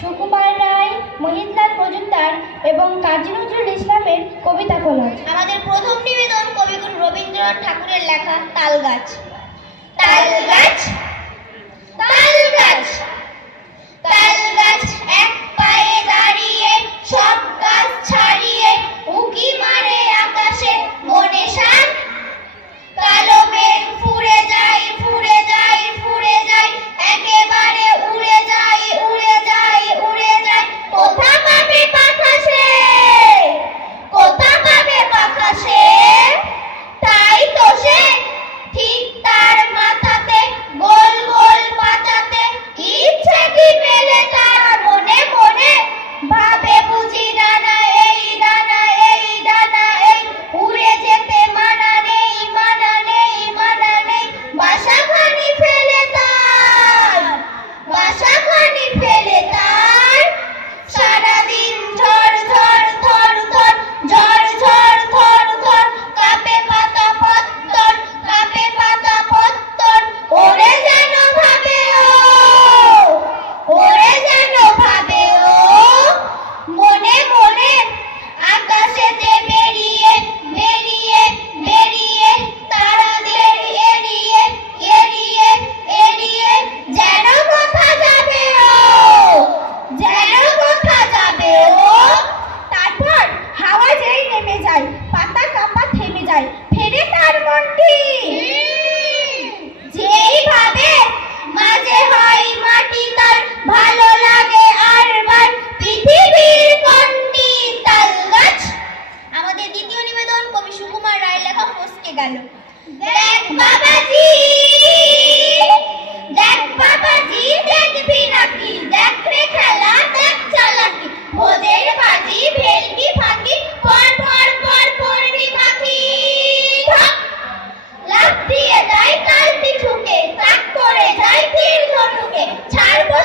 সুকুমার রায় মহিতলাল মজুমদার এবং কাজী নজরুল ইসলামের কবিতা কলাজ আমাদের প্রথম নিবেদন কবিগুরু রবীন্দ্রনাথ ঠাকুরের লেখা তাল গাছ। তাল গাছ? তাল গাছ! Mujidana. গেল। দেখ বাবাজি দেখ বাবাজি, দেখবি নাকি? দেখ রে খেলা, দেখ চালাকি। ভোজের বাজি ভেলকি ফাঁকি, পর পর পর পড়বি মাখি লাফ দিয়ে যাই কালতি ঠুকে তাক করে যাই তীর ধনুকে। ছাড়বো